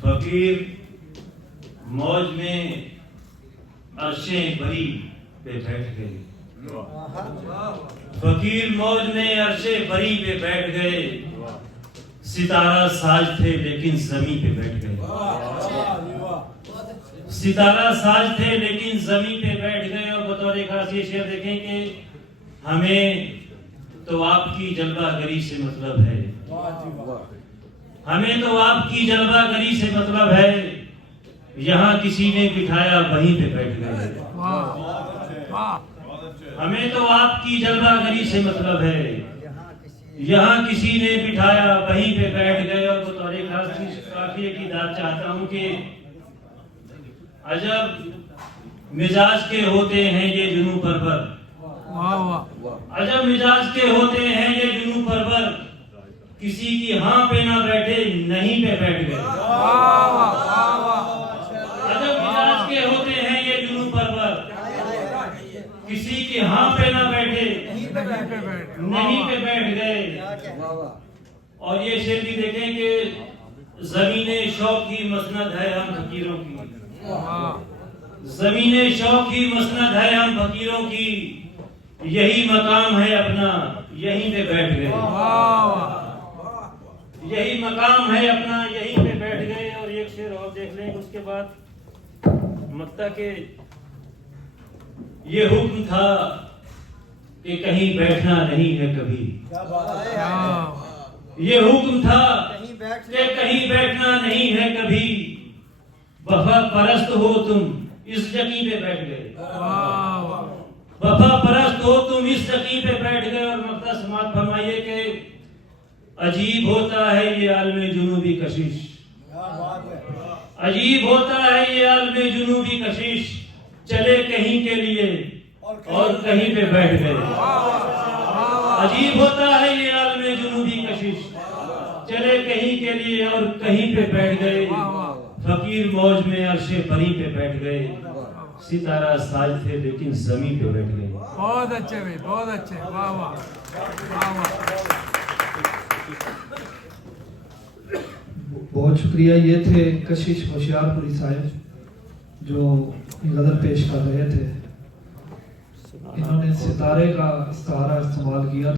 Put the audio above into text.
فقیر موج میں عرشیں بری پہ بیٹھ گئے، فقیر موج میں عرشیں بری پہ بیٹھ گئے، ستارہ ساج تھے لیکن زمین پہ بیٹھ گئے، ستارہ ساج تھے لیکن زمین پہ بیٹھ گئے۔ اور بطور خاص یہ شعر دیکھیں کہ ہمیں تو آپ کی جلوہ گری سے مطلب ہے، ہمیں تو آپ کی جلوہ گری سے مطلب ہے، یہاں کسی نے بٹھایا وہیں پہ بیٹھ گئے، ہمیں تو آپ کی جلوہ گری سے مطلب ہے، یہاں کسی نے بٹھایا وہیں پہ بیٹھ گئے۔ اور بطور خاص قافیے کی داد چاہتا ہوں کہ عجب مزاج کے ہوتے ہیں یہ جنوں پرور، عجب مزاج کے ہوتے ہیں یہ جنوں پرور، کسی کی ہاں پہ نہ بیٹھے نہیں پہ بیٹھ گئے، عجب مزاج کے ہوتے ہیں یہ جنوں پرور، کسی کی ہاں پہ نہ بیٹھے نہیں پہ بیٹھ گئے۔ اور یہ شعر بھی دیکھیں کہ زمین شوق کی مسند ہے ہم فقیروں کی، زمین شوق کی مسند ہے ہم فقیروں کی، یہی مقام ہے اپنا یہیں پہ بیٹھ گئے، یہی مقام ہے اپنا یہیں پہ بیٹھ گئے۔ اور ایک شعر اور دیکھ لیں اس کے بعد مکتا کہ یہ حکم تھا کہ کہیں بیٹھنا نہیں ہے کبھی، یہ حکم تھا کہ کہیں بیٹھنا نہیں ہے کبھی، وفا پرست ہو تم اس جگہ پہ بیٹھ گئے، وفا پرست ہو تم اس جگہ پہ بیٹھ گئے۔ اور مکتا سماعت فرمائیے کہ عجیب ہوتا ہے یہ عالم جنوبی کشش، عجیب ہوتا ہے یہ عالم جنوبی کشش، چلے کہیں کے لیے اور کہیں پہ بیٹھ گئے، عجیب ہوتا ہے یہ عالم جنوبی کشش، چلے کہیں کے لیے اور کہیں پہ بیٹھ گئے، فقیر موج میں عرش بری پہ بیٹھ گئے، ستارہ ساج تھے لیکن زمین پہ بیٹھ گئے۔ بہت اچھے بھائی، بہت اچھے، واہ واہ واہ واہ۔ بہت شکریہ۔ یہ تھے کشش ہوشیار پوری صاحب جو غزل پیش کر رہے تھے، انہوں نے ستارے کا استعارہ استعمال کیا۔